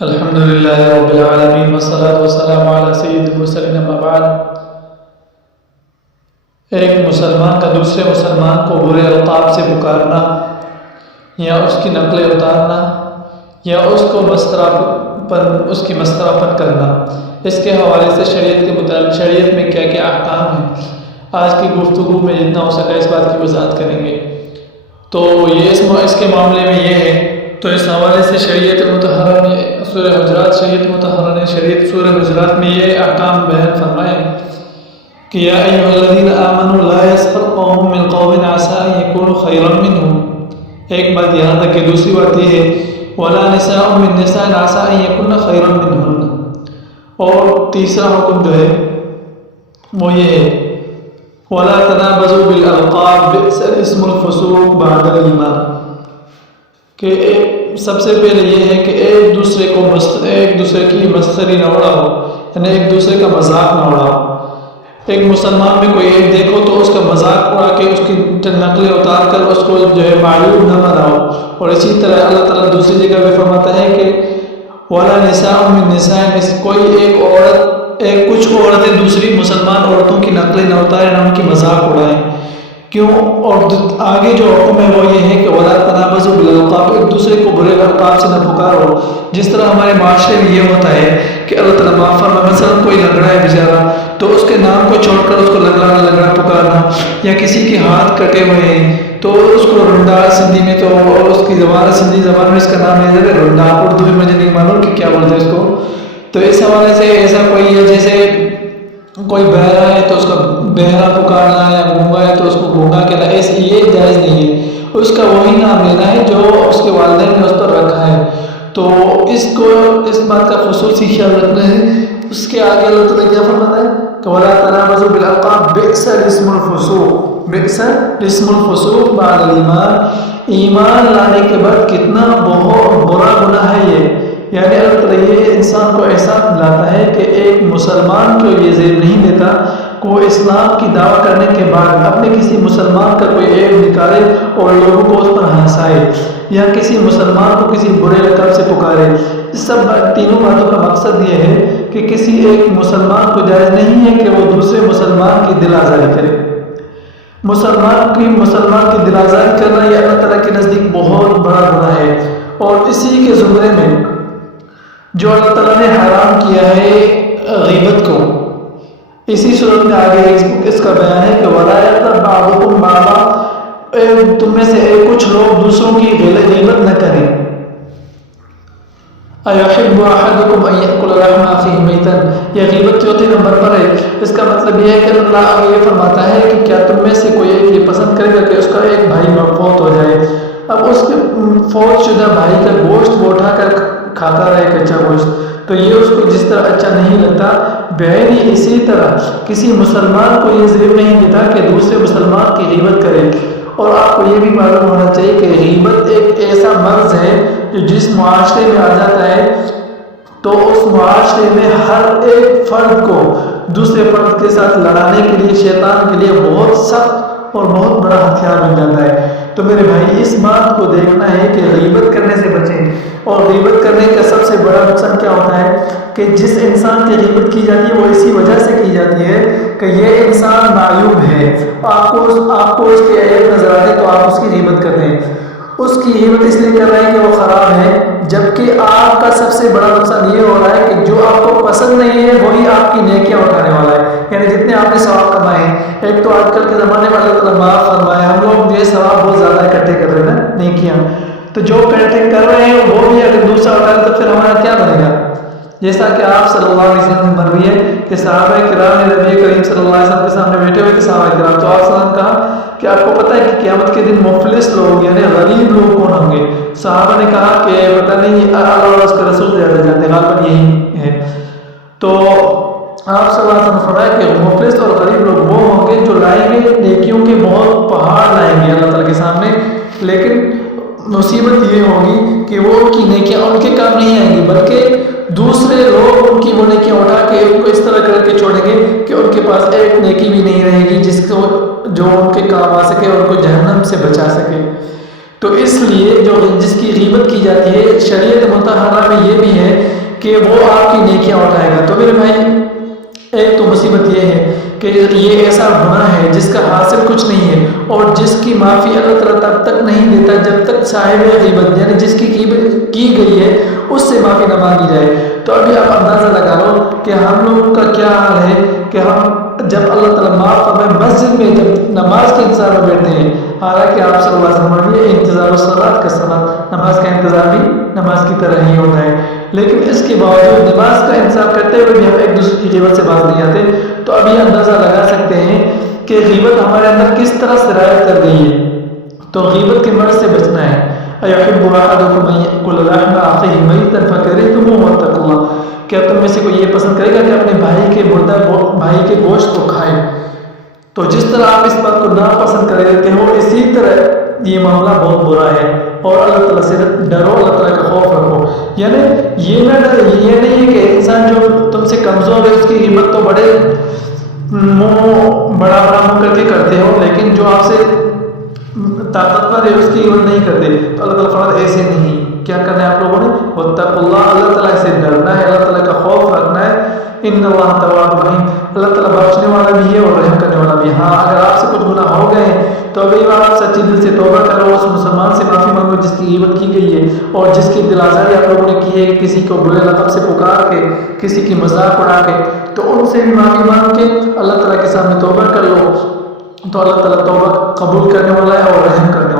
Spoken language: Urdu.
الحمد للہ رب العالمین والصلاة والسلام علی سید المرسلین اما بعد۔ ایک مسلمان کا دوسرے مسلمان کو برے القاب سے پکارنا یا اس کی نقلیں اتارنا یا اس کو اس کی مستراپن کرنا، اس کے حوالے سے شریعت کے مطابق شریعت میں کیا کیا احکام ہیں، آج کی گفتگو میں جتنا ہو سکے اس بات کی وضاحت کریں گے۔ تو یہ اس کے معاملے میں یہ ہے، تو اس حوالے سے شریعت مطہرہ میں سورہ حجرات شریعت سورہ حجرات میں یہ احکام بیان فرمائے کہ یا ایھا الذین آمنوا لا یسخر قوم من قوم عسى ان یکونوا خیرا منهم۔ ایک بات یہاں تک کہ دوسری بات یہ ہے ولا نساء من نساء عسى ان یکن خیرا منهن، اور تیسرا حکم جو ہے وہ یہ ہے ولا تنابزوا بالالقاب بئس الاسم الفسوق بعد الایمان، کہ سب سے پہلے یہ ہے کہ ایک دوسرے کی مسخری نہ اڑاؤ، یعنی ایک دوسرے کا مذاق نہ اڑاؤ۔ ایک مسلمان میں کوئی ایک دیکھو تو اس کا مذاق اڑا کے اس کی نقلیں اتار کر اس کو جو ہے معیوب نہ بناؤ۔ اور اسی طرح اللہ تعالیٰ دوسری جگہ پہ فرماتا ہے کہ ولا نساء من نساء، کچھ عورتیں دوسری مسلمان عورتوں کی نقلیں نہ اتاریں، نہ ان کی مذاق اڑائیں۔ کیوں؟ اور آگے جو حکم ہے وہ یہ ہے کہ ولا تنابزوا بالالقاب، ایک دوسرے کو برے القاب سے نہ پکارو۔ جس طرح ہمارے معاشرے میں یہ ہوتا ہے کہ اللہ تعالیٰ معاف فرمائے، مثلا کوئی لنگڑا ہے بیچارہ تو اس کے نام کو چھوڑ کر اس کو لنگڑا پکارنا، یا کسی کے ہاتھ کٹے ہوئے ہیں تو اس کو رنڈا، سندھی میں تو اس کی سندھی زبان میں اس کا نام ہے رنڈا، اردو میں مجھے نہیں معلوم کہ کیا بولتے ہیں اس کو۔ تو اس حوالے سے ایسا کوئی ہے جیسے کوئی بہرا ہے تو اس کا بہرا پکارنا، یا گونگا ہے تو اس کو گونگا کہنا، ایسے یہ جائز نہیں ہے۔ اس کا وہی نام لینا ہے جو اس کے والدین نے اس پر رکھا ہے۔ تو اس بات کا خصوصی خیال رکھنا ہے۔ اس کے آگے اللہ تعالیٰ کیا فرماتا ہے کہ وَلَا تَنَابَزُوا بِالْأَلْقَابِ بِئْسَ الِاسْمُ الْفُسُوقُ بَعْدَ الْإِيمَانِ، ایمان لانے کے بعد کتنا بہت برا گناہ ہے یہ۔ یعنی اللہ تعالیٰ یہ انسان کو احساس دلاتا ہے کہ ایک مسلمان کو یہ زیب نہیں دیتا کہ وہ اسلام کی دعویٰ کرنے کے بعد اپنے کسی مسلمان کا کوئی عیب نکالے اور لوگوں کو اس پر ہنسائے، یا کسی مسلمان کو کسی برے لقب سے پکارے۔ اس سب تینوں باتوں کا مقصد یہ ہے کہ کسی ایک مسلمان کو جائز نہیں ہے کہ وہ دوسرے مسلمان کی دل آزاری کرے۔ مسلمان کی دل آزاری کرنا یہ اللہ تعالیٰ کے نزدیک بہت بڑا گناہ ہے، اور اسی کے زمرے میں جو اللہ تعالیٰ نے حرام کیا ہے غیبت کو، اسی صورت میں آگے اس کا بیان ہے کہ وَلَا يَغْتَبْ بَعْضُكُمْ بَعْضًا، تم میں سے کچھ لوگ دوسروں کی غیبت نہ کریں۔ أَيُحِبُّ أَحَدُكُمْ أَن يَأْكُلَ لَحْمَ أَخِيهِ مَيْتًا، یہ غیبت چوتھے نمبر پر ہے۔ اس کا مطلب یہ ہے کہ اللہ آگے یہ فرماتا ہے کہ کیا تم میں سے کوئی ایک یہ پسند کرے گا کہ اس کا ایک بھائی فوت ہو جائے، اب اس کے فوت شدہ بھائی کا گوشت وہ اٹھا کر کھاتا رہے، کچا گوشت، تو یہ اس کو جس طرح اچھا نہیں لگتا، بہن اسی طرح کسی مسلمان کو یہ زیب نہیں دیتا کہ دوسرے مسلمان کی غیبت کرے۔ اور آپ کو یہ بھی معلوم ہونا چاہیے کہ غیبت ایک ایسا مرض ہے جو جس معاشرے میں آ جاتا ہے تو اس معاشرے میں ہر ایک فرد کو دوسرے فرد کے ساتھ لڑانے کے لیے، شیطان کے لیے بہت سخت اور بہت بڑا ہتھیار بن جاتا ہے۔ تو میرے بھائی اس بات کو دیکھنا ہے کہ غیبت کرنے سے بچیں، اور غیبت کرنے کا سب سے بڑا نقصان کیا ہوتا ہے کہ جس انسان کی غیبت کی جاتی ہے وہ اسی وجہ سے کی جاتی ہے کہ یہ انسان معیوب ہے، آپ کو اس کے عیب نظر آتے تو آپ اس کی غیبت کرتے ہیں۔ اس کی غیبت اس لیے کر رہے ہیں کہ وہ خراب ہے، جبکہ آپ کا سب سے بڑا نقصان یہ ہو رہا ہے کہ جو آپ کو پسند نہیں ہے وہی آپ کی نیکیاں اٹھانے والا ہے، یعنی جتنے آپ نے ثواب کمائے ہیں۔ ایک تو آج کل کے زمانے میں اللہ تعالیٰ معاف فرمائے، ہم لوگ یہ ثواب بہت زیادہ اکٹھے کر رہے ہیں نا، نیکیاں، تو جو اکٹھے کر رہے ہیں وہ بھی اگر دوسرا اٹھائے تو پھر ہمارا کیا بنے گا؟ جیسا کہ آپ صلی اللہ علیہ وسلم نے مروی ہے کہ صحابہ کرام نے نبی کریم صلی اللہ علیہ وسلم کے سامنے بیٹھے ہوئے کہ صحابہ کرام، تو آپ صلی اللہ علیہ وسلم کہا کہ آپ کو پتہ ہے کہ قیامت کے دن مفلس لوگ یعنی غریب لوگ کون ہوں گے؟ صحابہ نے کہا کہ پتہ نہیں، اللہ اور اس کے رسول زیادہ جانتے، غالباً یہی ہے۔ تو آپ صلی اللہ علیہ وسلم نے فرمایا کہ مفلس اور غریب لوگ وہ ہوں گے جو لائیں گے نیکیوں کے بہت پہاڑ لائیں گے اللہ تعالیٰ کے سامنے، لیکن مصیبت یہ ہوگی کہ وہ ان کی نیکیاں ان کے کام نہیں آئیں گی، بلکہ دوسرے لوگ ان کی وہ نیکیاں اٹھا کے ان کو اس طرح کر کے چھوڑیں گے کہ ان کے پاس ایک نیکی بھی نہیں رہے گی جس کو جو ان کے کام آ سکے اور ان کو جہنم سے بچا سکے۔ تو اس لیے جو جس کی غیبت کی جاتی ہے شریعت مطہرہ میں یہ بھی ہے کہ وہ آپ کی نیکیاں اٹھائے گا۔ تو میرے بھائی ایک تو مصیبت یہ ہے کہ یہ ایسا گناہ ہے جس کا حاصل کچھ نہیں ہے، اور جس کی معافی اللہ تعالیٰ تب تک نہیں دیتا جب تک صاحب غیبت یعنی جس کی غیبت کی گئی ہے اس سے معافی نہ مانگی جائے۔ تو ابھی آپ اندازہ لگا لو کہ ہم لوگ کا کیا حال ہے کہ ہم جب اللہ تعالیٰ معاف فرمائے مسجد میں جب نماز کے انتظار میں بیٹھتے ہیں، حالانکہ آپ صلی اللہ علیہ وسلم نے انتظار الصلاۃ کا صلاۃ، نماز کا انتظار بھی نماز کی طرح ہی ہوتا ہے، لیکن اس کے باوجود نماز کا انتظار کرتے ہوئے بھی ہم ایک دوسرے کی غیبت سے باز نہیں آتے۔ تو ابھی اندازہ لگا سکتے ہیں کہ غیبت ہمارے اندر کس طرح سرایت کر گئی ہے۔ تو غیبت کے مرض سے بچنا ہے۔ اَيُحِبُّ أَحَدُكُمْ أَن يَأْكُلَ لَحْمَ أَخِيهِ مَيْتًا فَكَرِهْتُمُوهُ وَاتَّقُوا اللَّهَ، کیا تم میں سے کوئی یہ پسند کرے گا کہ اپنے بھائی کے مردہ بھائی کے گوشت کو کھائے؟ تو جس طرح آپ اس بات کو ناپسند کر دیتے ہو، اسی طرح یہ معاملہ بہت برا ہے، اور اللہ تعالیٰ سے ڈرو، اللہ تعالیٰ کا خوف رکھو۔ یعنی یہ نہیں ہے کہ انسان جو تم سے کمزور ہے اس کی غیبت تو بڑے بڑا منہ کر کے کرتے ہو، لیکن جو آپ سے طاقتور ہے اس کی غیبت نہیں کرتے۔ تو اللہ تعالیٰ فرماتا ہے ایسے نہیں، کیا کرنا ہے آپ لوگوں نے؟ واتقوا اللہ، اللہ تعالیٰ سے ڈرنا ہے، اللہ تعالیٰ کا خوف رکھنا ہے۔ ان اللہ تواب رحیم، اللہ تعالیٰ بخشنے والا بھی ہے اور رحم کرنے والا بھی ہے۔ ہاں اگر آپ سے کچھ گناہ ہو گئے تو ابھی آپ سچی دل سے توبہ کرو، اس مسلمان سے معافی مانگو جس کی غیبت کی گئی ہے، اور جس کی دل آزاری آپ لوگوں نے کی ہے کسی کو برے لقب سے پکار کے، کسی کی مذاق اڑا کے، تو ان سے بھی معافی مانگ کے اللہ تعالیٰ کے سامنے توبہ کر لو، تو اللہ تعالیٰ توبہ قبول کرنے والا ہے اور رحم کرنے